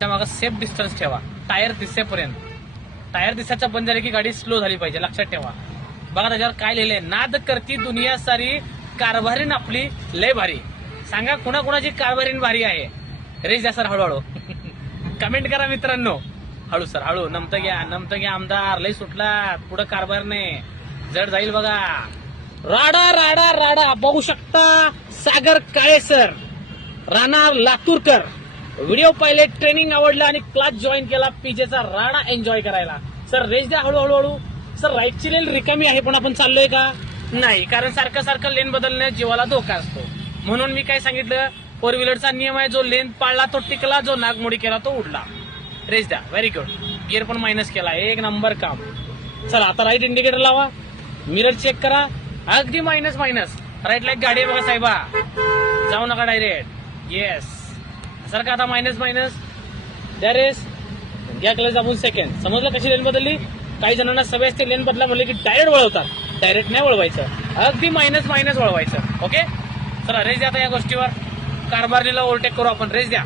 मागं safe distance ठेवा. Tyre दिसेपर्यंत. Tyre दिसायचा बंद झाले की गाडी स्लो झाली पाहिजे, लक्षात ठेवा. बघा त्याच्यावर काय लिहिलंय, नाद करती दुनिया सारी, कारभारीन आपली लय भारी. सांगा कुणाकुणाची कारभारीन भारी आहे. रेस द्या सर हळूहळू. कमेंट करा मित्रांनो. हळू सर हळू. नमतं घ्या आमदार. लय सुटला पुढं कारभारने. जड जाईल बघा. राडा राडा राडा बघू शकता. सागर काळे सर, राणा लातूरकर. व्हिडिओ पाहिले, ट्रेनिंग आवडलं आणि क्लास जॉईन केला. पीजेचा राडा एन्जॉय करायला. सर रेस द्या हळूहळू हळू. सर राईटची लेन रिकामी आहे पण आपण चाललोय का नाही, कारण सारखं सारखं लेन बदलण्यात जीवाला धोका असतो. म्हणून मी काय सांगितलं, फोर व्हीलरचा नियम आहे, जो लेन पाळला तो टिकला, जो नागमोडी केला तो उडला. रेस द्या. Very good. गिअर पण मायनस केला. एक नंबर काम. चला आता राईट इंडिकेटर लावा. मिरर चेक करा. अगदी मायनस मायनस. राईटला एक गाडी आहे बघा साहेबा. जाऊ नका डायरेक्ट. येस. सर का आता मायनस मायनस. द्या रेस. घ्या क्लच दाबून सेकंड. समजलं कशी लेन बदलली. काही जणांना सवय असते लेन बदला म्हणले की डायरेक्ट वळवतात. डायरेक्ट नाही वळवायचं, अगदी मायनस मायनस वळवायचं. ओके. चला रेस द्या आता या गोष्टीवर. कारभारीला ओव्हरटेक करू आपण. रेस द्या.